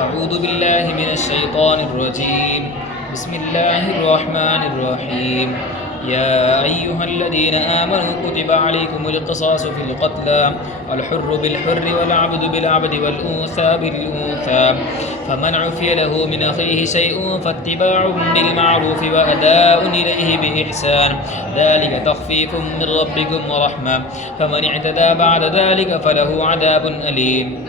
أعوذ بالله من الشيطان الرجيم. بسم الله الرحمن الرحيم. يا أيها الذين آمنوا كتب عليكم القصاص في القتلى، الحر بالحر والعبد بالعبد والأنثى بالأنثى، فمن عفي له من أخيه شيء فاتباع بالمعروف وأداء إليه بإحسان، ذلك تخفيف من ربكم ورحمة، فمن اعتدى بعد ذلك فله عذاب أليم.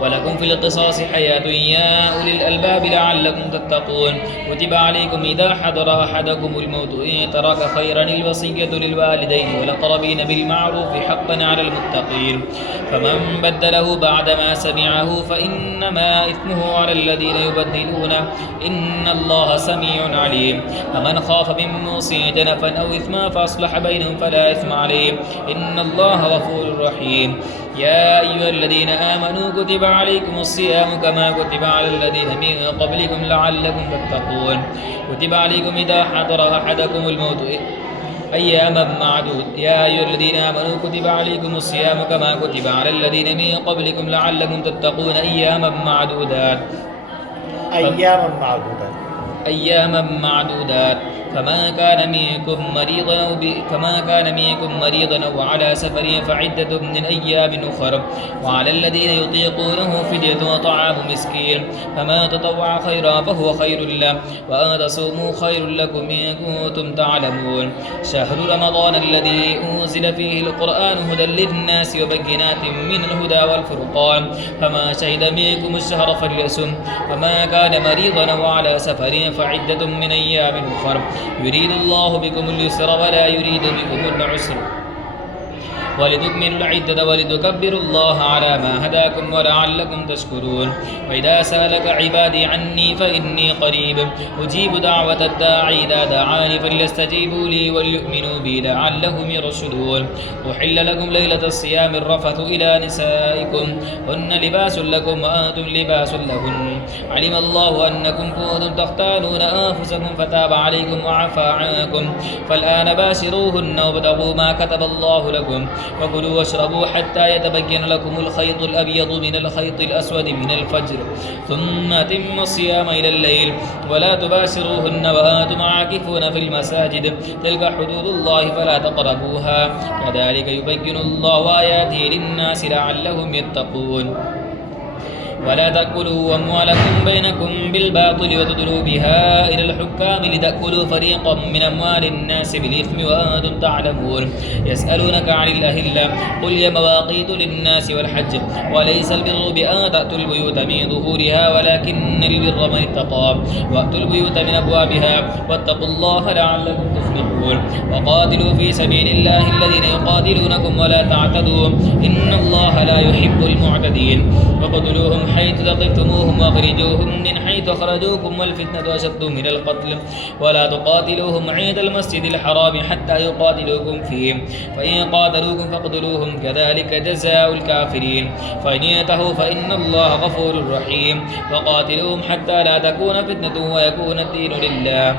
ولكم في القصاص حياة يا أولي الألباب لعلكم تتقون. كتب عليكم إذا حضر أحدكم الموت إن ترك خيرا الوصية للوالدين والأقربين بالمعروف حقا على المتقين، فمن بدله بعدما سمعه فإنما إثمه على الذين يبدلونه، إن الله سميع عليم. فمن خاف من موص جنفا أو إثما فأصلح بينهم فلا إثم عليه، إن الله غفور رحيم. يا أيها الذين آمنوا كتب عليكم الصيام كما كتب على الذين من قبلكم لعلكم تتقون. كتب عليكم إذا حضر أحدكم الموت أياما معدود. يا أيها الذين آمنوا كتب عليكم الصيام كما كتب على الذين من قبلكم لعلكم تتقون أياما معدودات. أياما معدودات. فما كان منكم مريضا أو على سفر فعدة من أيام أخر، وعلى الذين يطيقونه فدية وطعام مسكين، فما تطوع خيرا فهو خير له، وأن تصوموا خير لكم إن كنتم تعلمون. شهر رمضان الذي أنزل فيه القرآن هدى للناس وبينات من الهدى والفرقان، فما شهد منكم الشهر فليصم، فما كان مريضا أو على سفر فعدة من أيام أخر، يريد الله بكم اليسر ولا يريد بكم العسر، ولتكملوا العدة ولتكبروا الله على ما هداكم ولعلكم تشكرون. وإذا سألك عبادي عني فإني قريب أجيب دعوة الداعي إذا دعاني فليستجيبوا لي وليؤمنوا بي لعلهم يرشدون. أحل لكم ليلة الصيام الرفث إلى نسائكم هن لباس لكم وأنتم لباس لهن، علم الله أنكم كنتم تختانون أنفسكم فتاب عليكم وعفى عنكم، فالآن باشروهن وابتغوا ما كتب الله لكم، وكلوا واشربوا حتى يتبين لكم الخيط الأبيض من الخيط الأسود من الفجر، ثم أتموا الصيام إلى الليل، ولا تباشروهن وأنتم عاكفون في المساجد، تلك حدود الله فلا تقربوها، كذلك يبين الله آياته للناس لعلهم يتقون. ولا تأكلوا أموالكم بينكم بالباطل وتدلوا بها إلى الحكام لتأكلوا فريقا من أموال الناس بالإثم وأنتم تعلمون. يسألونك عن الأهلة قل هي مواقيت للناس والحج، وليس البر بأن تأتوا البيوت من ظهورها ولكن البر من اتقى، وأتوا البيوت من أبوابها واتقوا الله لعلكم تفلحون. وقاتلوا في سبيل الله الذين يقاتلونكم ولا تعتدوا إن الله لا يحب المعتدين. وقتلوهم حيث ثقفتموهم واخرجوهم من حيث أخرجوكم والفتنة أشد من القتل، ولا تقاتلوهم عند المسجد الحرام حتى يقاتلوكم فيه، فإن قاتلوكم فاقتلوهم كذلك جزاء الكافرين، فإن ينتهوا فإن الله غفور رحيم. وقاتلوهم حتى لا تكون فتنة ويكون الدين لله،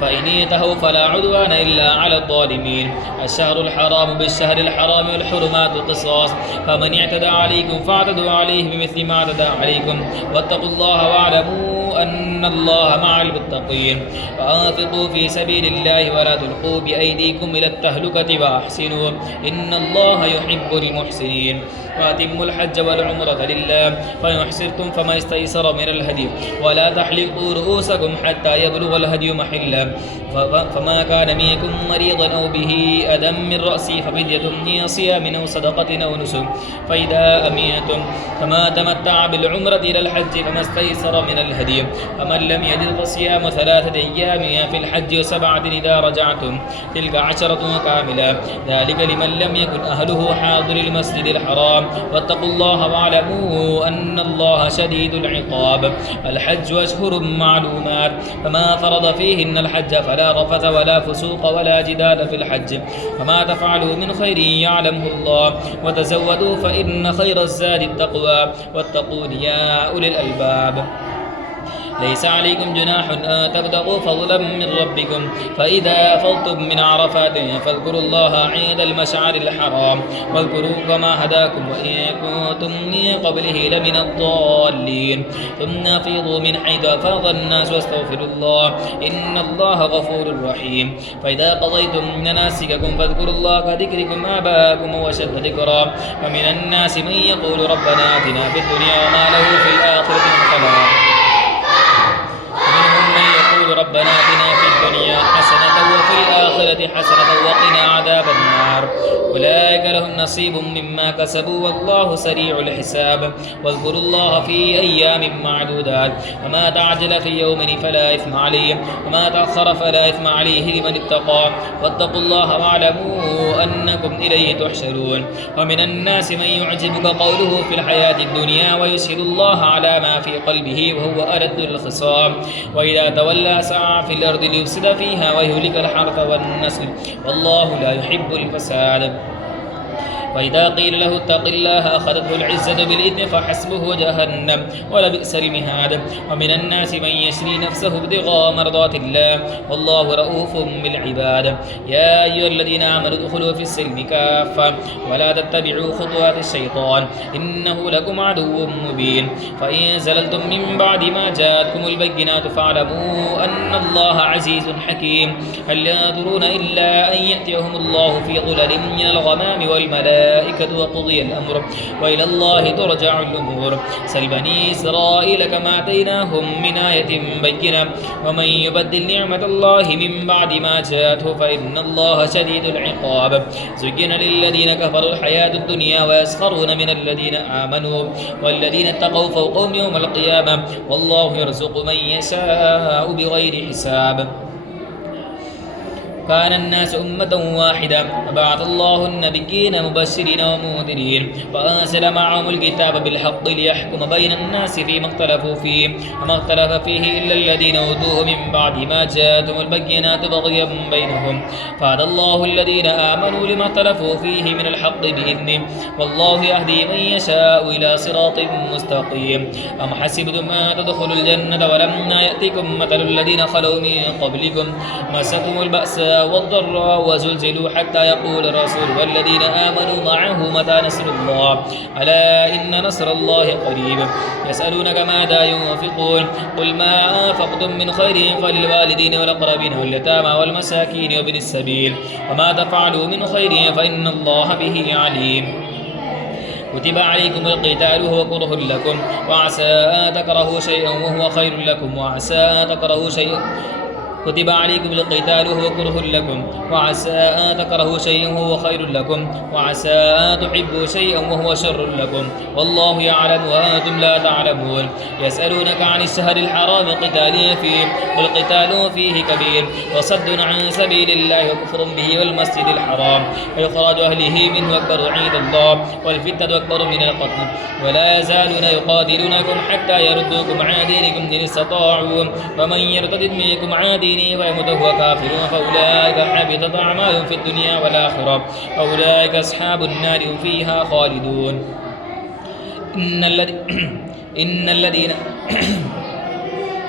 فإن ينتهوا فلا عدوان إلا على الظالمين. الشهر الحرام بالشهر الحرام والحرمات قصاص، فمن اعتدى عليكم فاعتدوا عليه بمثل ما اعتدى عليكم، واتقوا الله واعلموا أن الله مع المتقين. وأنفقوا في سبيل الله ولا تلقوا بأيديكم إلى التهلكة وأحسنوا إن الله يحب المحسنين. وأتموا الحج والعمرة لله، فإن أحسرتم فما استيسر من الهدي، ولا تحلقوا رؤوسكم حتى يبلغ الهدي محله، فما كان منكم مريضا أو به أذى من رأسه ففدية من صيام أو صدقة أو نسك، فإذا أمنتم فما تمتع بالعمرة إلى الحج فما استيسر من الهدي، فمن لم يجد فصيام 3 أيام في الحج و7 إذا رجعتم، تلك 10 كاملة، ذلك لمن لم يكن أهله حاضر المسجد الحرام. واتقوا الله واعلموا أن الله شديد العقاب. الحج أشهر معلومات، فما فرض فيهن الحج فلا رفث ولا فسوق ولا جدال في الحج، فما تفعلوا من خير يعلمه الله، وتزودوا فإن خير الزاد التقوى، واتقون يا أولي الألباب. ليس عليكم جناح أن تبتغوا فضلا من ربكم فإذا أفضتم من عرفات فاذكروا الله عند المشعر الحرام واذكروا كما هداكم وإن كنتم من قبله لمن الضالين ثم أفيضوا من حيث أفاض الناس واستغفروا الله إن الله غفور رحيم فإذا قضيتم مناسككم فاذكروا الله كذكركم آباءكم وأشد ذكرا ومن الناس من يقول ربنا آتنا في الدنيا وما له في الآخرة من خلاق ومنهم من يقول ربنا آتنا في الدنيا حسنة وفي الآخرة حسنة وقنا عذاب النار أولئك لهم نصيب مما كسبوا والله سريع الحساب واذكروا الله في أيام معدودات وما تعجل في يوم فلا إثم عليه وما تأخر فلا إثم عليه لمن اتقى واتقوا الله واعلموا أنكم إليه تحشرون ومن الناس من يعجبك قوله في الحياة الدنيا ويشهد الله على ما في قلبه وهو ألد الخصام وإذا تولى سعى في الأرض ليفسد فيها ويهلك الحرث والنسل والله لا يحب الفساد وإذا قيل له اتق الله أخذته العزة بالإثم فحسبه جهنم ولبئس المهاد ومن الناس من يشري نفسه ابتغاء مرضات الله والله رؤوف بالعباد يا أيها الذين آمنوا ادخلوا في السلم كافة ولا تتبعوا خطوات الشيطان إنه لكم عدو مبين فإن زللتم من بعد ما جاءتكم البينات فاعلموا أن الله عزيز حكيم هل ينظرون إلا أن يأتيهم الله في ظلل من الغمام والملائكة وقضي الأمر وإلى الله ترجع الأمور سل بني إسرائيل كما آتيناهم من آية بينة ومن يبدل نعمة الله من بعد ما جاءته فإن الله شديد العقاب زين للذين كفروا الحياة الدنيا ويسخرون من الذين آمنوا والذين اتقوا فوقهم يوم القيامة والله يرزق من يشاء بغير حساب كان الناس أمة واحدة وبعث الله النبيين مبشرين ومنذرين وأنزل معهم الكتاب بالحق ليحكم بين الناس فيما اختلفوا فيه وما اختلف فيه إلا الذين أوتوه من بعد ما جاءتهم البينات بغيا بينهم فهدى الله الذين آمنوا لما اختلفوا فيه من الحق بإذنه والله يهدي من يشاء إلى صراط مستقيم أم حسبتم أن تدخلوا الجنة ولما يأتكم مثل الذين خلوا من قبلكم مستهم البأس والضراء وزلزلوا حتى يقول الرسول والذين آمنوا معه متى نصر الله ألا إن نصر الله قريب يسألونك ماذا ينفقون قل ما أنفقتم من خير فللوالدين والأقربين واليتامى والمساكين وابن السبيل وما تفعلوا من خير فإن الله به عليم كتب عليكم القتال وهو كره لكم وعسى أن تكرهوا شيئا وهو خير لكم وعسى أن تكرهوا شيئا كتب عليكم القتال وهو كره لكم وعسى أن تكرهوا شيئا وهو خير لكم وعسى أن تحبوا شيئا وهو شر لكم والله يعلم وأنتم لا تعلمون يسألونك عن الشهر الحرام قتال فيه قل قتال فيه كبير وصد عن سبيل الله وكفر به والمسجد الحرام وإخراج أهله منه أكبر عند الله والفتنة أكبر من القتل ولا يزالون يقاتلونكم حتى يردوكم عن دينكم إن استطاعوا ومن يرتد منكم عن دينه ويموت وهو كافر فأولئك حبطت أعمالهم في الدنيا والآخرة أولئك أصحاب النار هم فيها خالدون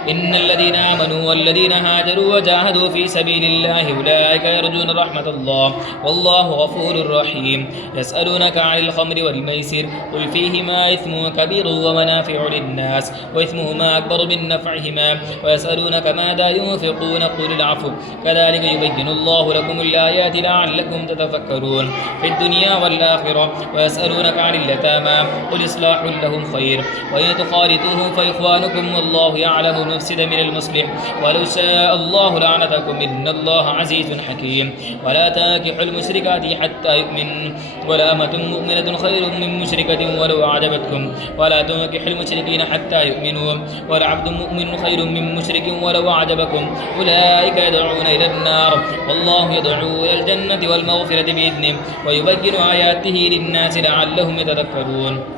إن الذين آمنوا والذين هاجروا وجاهدوا في سبيل الله أولئك يرجون رحمة الله والله غفور رحيم يسألونك عن الخمر والميسر قل فيهما إثم كبير ومنافع للناس وإثمهما أكبر من نفعهما ويسألونك ماذا ينفقون قل العفو كذلك يبين الله لكم الآيات لعلكم تتفكرون في الدنيا والآخرة ويسألونك عن اليتامى قل إصلاح لهم خير وإن تخالطوهم فإخوانكم والله يعلم المفسد من المصلح ولو شاء الله لعنتكم إن الله عزيز حكيم ولا تنكحوا المشركات حتى يؤمنوا ولأمة مؤمنة خير من مشركة ولو أعجبتكم ولا تنكحوا المشركين حتى يؤمنوا ولعبد مؤمن خير من مشرك ولو أعجبكم أولئك يدعون إلى النار والله يدعو إلى الجنة والمغفرة بإذنه ويبين آياته للناس لعلهم يتذكرون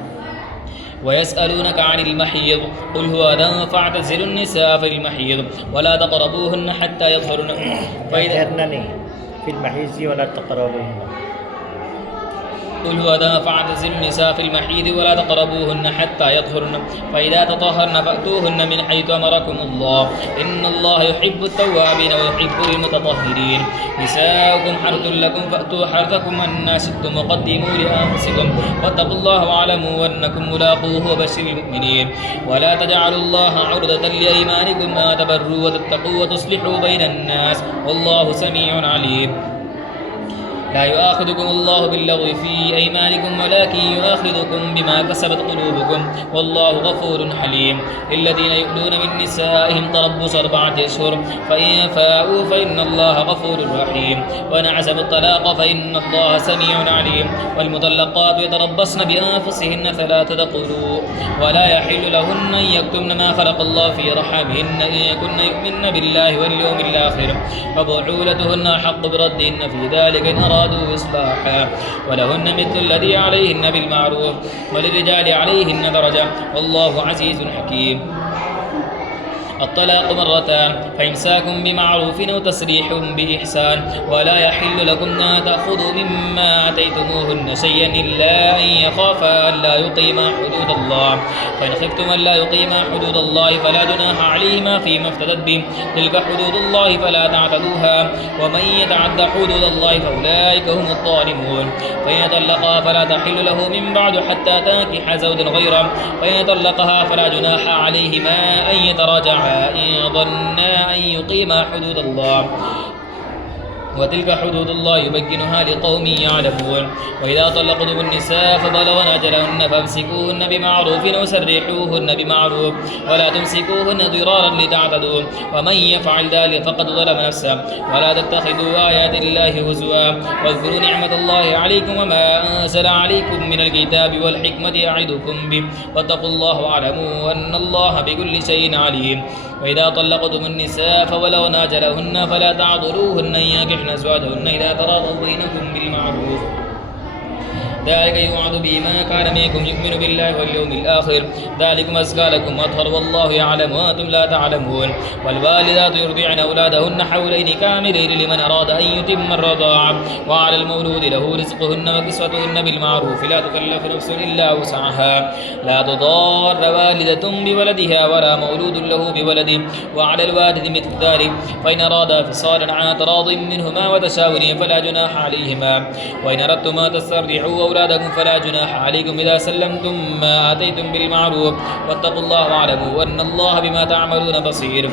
ويسألونك عن المحيض قل هو أذى فاعتزلوا النساء في المحيض ولا تقربوهن حتى يطهرن فإذا في المحيض ولا تقربوهن قل هو أذى فاعتزلوا النساء في المحيض ولا تقربوهن حتى يطهرن فإذا تطهرن فأتوهن من حيث أمركم الله إن الله يحب التوابين ويحب المتطهرين نساؤكم حرث لكم فأتوا حرثكم أنى شئتم وقدموا لأنفسكم واتقوا الله واعلموا أنكم ملاقوه وبشر المؤمنين ولا تجعلوا الله عرضة لأيمانكم أن تبروا وتتقوا وتصلحوا بين الناس والله سميع عليم لا يؤاخذكم الله باللغو في أيمانكم ولكن يؤاخذكم بما كسبت قلوبكم والله غفور حليم للذين يؤلون من نسائهم تربص 4 أشهر فإن فاءوا فإن الله غفور رحيم وإن عزموا الطلاق فإن الله سميع عليم والمطلقات يتربصن بأنفسهن 3 قروء ولا يحل لهن أن يكتمن ما خلق الله في رحمهن إن كن يؤمن بالله واليوم الآخر فبعولتهن أحق بردهن في ذلك إن أرادوا إصلاحا ولهن مثل الذي عليهن بالمعروف وللرجال عليهن درجة والله عزيز حكيم الطلاق 2 فإمساك بمعروف أو تسريح بإحسان ولا يحل لكم أن تأخذوا مما آتيتموهن شيئا إلا أن يخافا ألا يقيما حدود الله فإن خفتم ألا يقيما حدود الله فلا جناح عليهما فيما افتدت به تلك حدود الله فلا تعتدوها ومن يتعد حدود الله فأولئك هم الظالمون فإن طلقها فلا تحل له من بعد حتى تنكح زوجا غيره فإن طلقها فلا جناح عليهما أن يتراجعا إن ظنا أن يقيما حدود الله وتلك حدود الله يبينها لقوم يعلمون وإذا طلقتم النساء فبلغن أجلهن فامسكوهن بمعروف أو سرحوهن بمعروف ولا تمسكوهن ضرارا لتعتدوا ومن يفعل ذلك فقد ظلم نفسه ولا تتخذوا آيات الله هزوا واذكروا نعمة الله عليكم وما أنزل عليكم من الكتاب والحكمة يعظكم به واتقوا الله واعلموا أن الله بكل شيء عليم وإذا طلقتم النساء فبلغن أجلهن فلا تعضلوهن أن ينكحن أزواجهن إذا تراضوا بينكم بالمعروف ذلك يوعظ به من كان منكم يؤمن بالله واليوم الآخر ذلكم أزكى لكم وأطهر والله يعلم وأنتم لا تعلمون والوالدات يرضعن أولادهن حولين كاملين لمن أراد أن يتم الرضاعة وعلى المولود له رزقهن وكسوتهن بالمعروف لا تكلف نفس إلا وسعها لا تضار والدة بولدها ولا مولود له بولده وعلى الوالد مثل ذلك فإن أرادا فصالا عن تراض منهما وتشاور فلا جناح عليهما وإن أردتم أن تسترضعوا أولادكم فلا جناح عليكم إذا سلمتم ما آتيتم بالمعروف واتقوا الله واعلموا أن الله بما تعملون بصير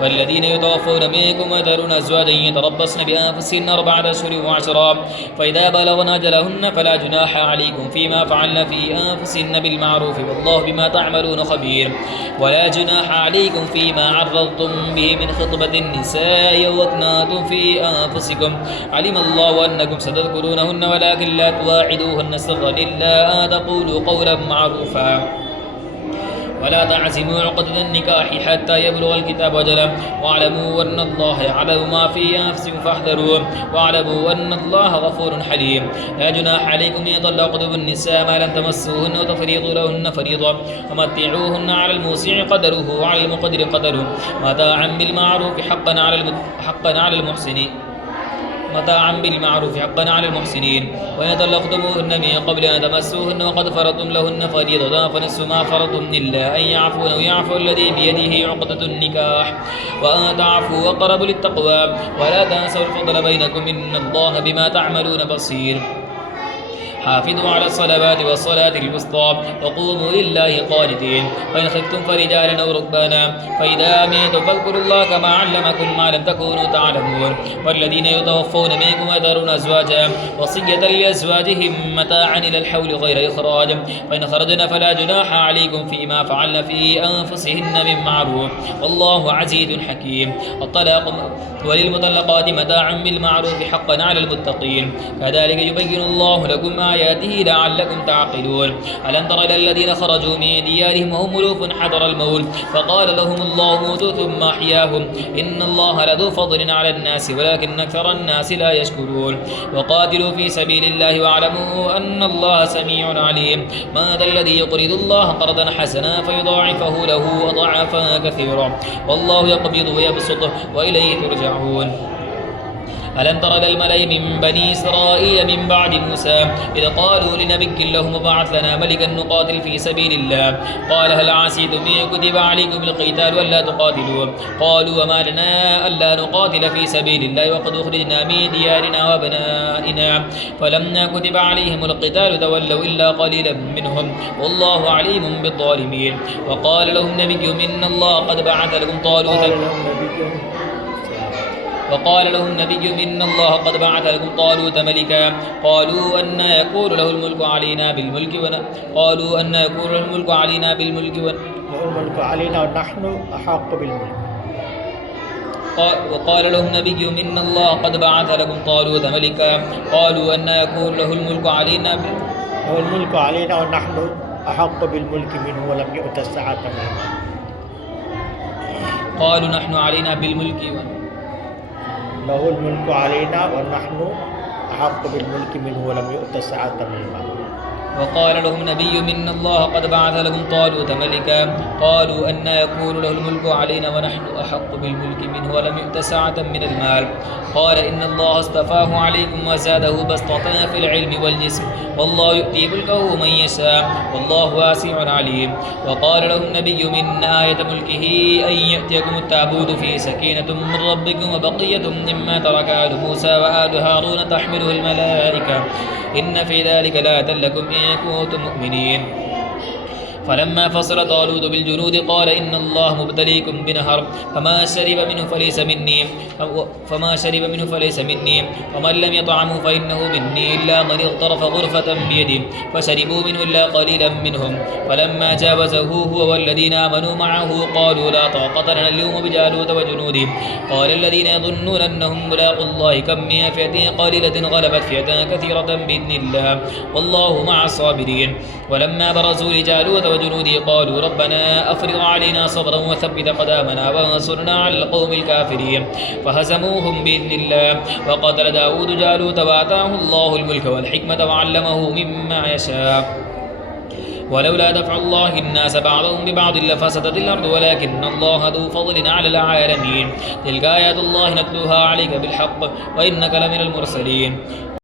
والذين يتوفون منكم ويذرون أزواجا يتربصن بأنفسهن 4 أشهر و10 فإذا بلغن أجلهن فلا جناح عليكم فيما فعلن في أنفسهن بالمعروف والله بما تعملون خبير ولا جناح عليكم فيما عرضتم به من خطبة النساء وأكننتم في أنفسكم علم الله أنكم ستذكرونهن ولكن لا تواعدوهن سرا إلا أن تقولوا قولا معروفا ولا تعزموا عقدة النكاح حتى يبلغ الكتاب أجله واعلموا أن الله يعلم ما في أنفسكم فاحذروه واعلموا أن الله غفور حليم لا جناح عليكم إن طلقتم النساء ما لم تمسوهن وتفريضوا لهن فريضة ومتعوهن على الموسع قدره وعلى المقدر قدره متاعا بالمعروف حقا على المحسنين متاعا بالمعروف حقا على المحسنين وإن طلقتموهن من قبل أن تمسوهن وقد فرضتم لهن فريضة فنصف ما فرضتم إلا أن يعفون أو يعفو الذي بيده عقدة النكاح وأن تعفوا أقرب للتقوى ولا تنسوا الفضل بينكم إن الله بما تعملون بصير حافظوا على الصلوات والصلاة الوسطى وقوموا لله قانتين فإن خفتم فرجالا أو ركبانا فإذا أمنتم فاذكروا الله كما علمكم ما لم تكونوا تعلمون والذين يتوفون منكم ويذرون أزواجا وصية لأزواجهم متاعا إلى الحول غير إخراج فإن خرجن فلا جناح عليكم فيما فعلن في أنفسهن من معروف والله عزيز حكيم الطلاق وللمطلقات متاعا بالمعروف حقا على المتقين كذلك يبين الله لكم آياته لعلكم تعقلون ألم تر إلى الذين خرجوا من ديارهم وهم ألوف حذر الموت فقال لهم الله موتوا ثم أحياهم إن الله لذو فضل على الناس ولكن أكثر الناس لا يشكرون وقاتلوا في سبيل الله واعلموا أن الله سميع عليم من ذا الذي يقرض الله قرضا حسنا فيضاعفه له أضعافا كثيرا والله يقبض ويبسط وإليه ترجعون ألم تر إلى الملأ من بني إسرائيل من بعد موسى إذ قالوا لنبي لهم ابعث لنا ملكا نقاتل في سبيل الله قال هل عسيتم إن كتب عليكم القتال ألا تقاتلوا قالوا وما لنا ألا نقاتل في سبيل الله وقد أخرجنا من ديارنا وأبنائنا فلما كتب عليهم القتال تولوا إلا قليلا منهم والله عليم بالظالمين وقال لهم نبيهم إن الله قد بعث لكم طالوت وقال لهم نبيهم إن الله قد بعث لكم طالوت ملكا قالوا أن يكون له الملك علينا بالملك قالوا أن يكون له الملك علينا بالملك له الملك علينا ونحن أحق بالملك وقال لهم نبيهم إن الله قد بعث لكم طالوت ملكا قالوا أن يكون له الملك علينا له الملك علينا ونحن أحق بالملك منه ولم يؤت السعة منه قالوا نحن علينا بالملك له الملك علينا ونحن أحق بالملك منه ولم يؤت السعة منه وقال لهم نبي إن الله قد بعث لكم طالوت ملكا قالوا أن يكون له الملك علينا ونحن أحق بالملك منه ولم يؤت سعة من المال قال إن الله اصطفاه عليكم وزاده بسطة في العلم والجسم والله يؤتي ملكه من يشاء والله واسع عليم وقال لهم نبي من آية ملكه أن يأتيكم التابوت فيه سكينة من ربكم وبقية مما ترك آل موسى وآل هارون تحمله الملائكة إن في ذلك لآية لكم إن كنتم مؤمنين فلما فصل طالوت بالجنود قال إن الله مبتليكم بنهر فما شرب منه فليس مني ومن لم يطعمه فإنه مني إلا من اغترف غرفة بيده فشربوا منه إلا قليلا منهم فلما جاوزه هو والذين آمنوا معه قالوا لا طاقة لنا اليوم بجالوت وجنوده قال الذين يظنون أنهم ملاقوا الله كم من فئة قليلة غلبت فئة كثيرة بإذن الله والله مع الصابرين ولما برزوا لجالوت وجنوده قالوا ربنا أفرغ علينا صبرا وثبت قدامنا وانصرنا على القوم الكافرين فهزموهم بإذن الله وقتل داود جالوت وآتاه الله الملك والحكمة وعلمه مما يشاء ولولا دفع الله الناس بعضهم ببعض لفسدت الأرض ولكن الله ذو فضل على العالمين تلك آيات الله نتلوها عليك بالحق وإنك لمن المرسلين